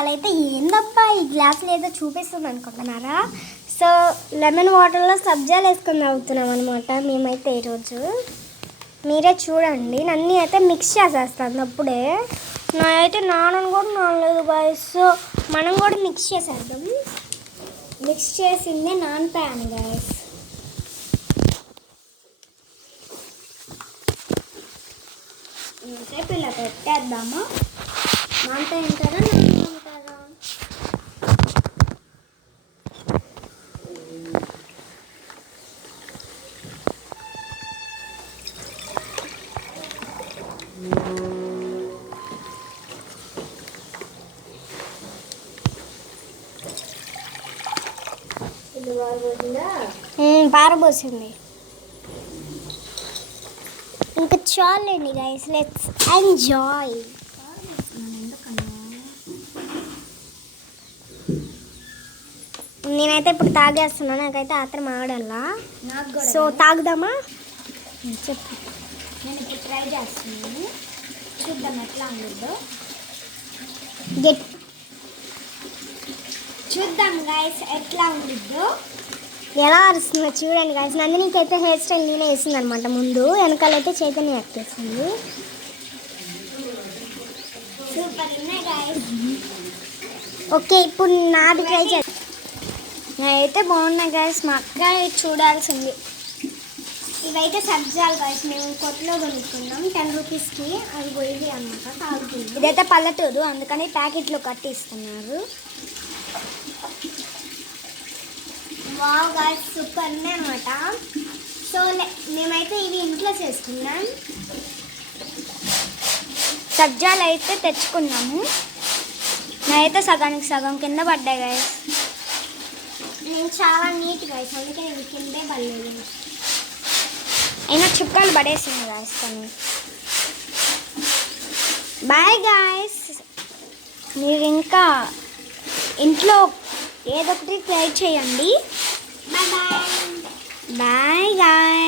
అయితే ఏందబ్బా ఈ గ్లాసులు ఏదో చూపిస్తుంది అనుకుంటున్నారా? సో లెమన్ వాటర్లో సబ్జాలు వేసుకొని తాగుతున్నాం అనమాట మేమైతే ఈరోజు. మీరే చూడండి, నన్ను అయితే మిక్స్ చేసేస్తాను అప్పుడే. నా అయితే నానని కూడా నానలేదు గాయస్. సో మనం కూడా మిక్స్ చేసేద్దాం. మిక్స్ చేసిందే నానిపోయాను గాయస్. ఇంతసేపు ఇలా పెట్టేద్దామా? నానిపోయి ఉంటారా నానుకుంటారా? పారబోసింది. ఇంకా చాలండి గైస్, లెట్స్ ఎంజాయ్. నేనైతే ఇప్పుడు తాగేస్తున్నాను, నాకైతే ఆత్రం ఆడల్లా. సో తాగుదామా? చెప్పు. నేను ఇప్పుడు ట్రై చేస్తున్నాను, చూద్దాం ఎట్లా ఉంటుందో. చూద్దాం గైస్ ఎట్లా ఉంటుందో. ఎలా అరుస్తుందో చూడండి గైస్. నందినికి అయితే హెయిర్ స్టైల్ నేనే వేసింది అనమాట ముందు, వెనకాలైతే చైతన్య ఎక్కేసింది. సూపర్ ఉన్నాయి గైస్. ఓకే, ఇప్పుడు నాది ట్రై చేస్తాను. అయితే బాగున్నాయి గైస్, మా అక్క చూడాల్సింది. ఇవైతే సబ్జాలు గైస్, మేము కొట్లో కొనుక్కున్నాం 10 రూపీస్కి. అవి పోయింది అనమాట, తాగుతుంది. ఇదైతే పల్లెటూరు, అందుకని ప్యాకెట్లో కట్టిస్తున్నారు. వావ్ గైస్, సూపర్ ఉన్నాయి అనమాట. సో మేమైతే ఇవి ఇంట్లో చేసుకున్నాం. సబ్జాలు అయితే తెచ్చుకున్నాము. నేనైతే సగానికి సగం కింద పడ్డాయి గైస్. నేను చాలా నీట్ గైస్, అందుకే నేను కిందే పడలేదు. అయినా చుక్కలు పడేసింది గైస్. కానీ బాయ్ గైస్. మీరు ఇంకా ఇంట్లో ఏదో ఒకటి ట్రై చేయండి. Bye bye. Bye guy.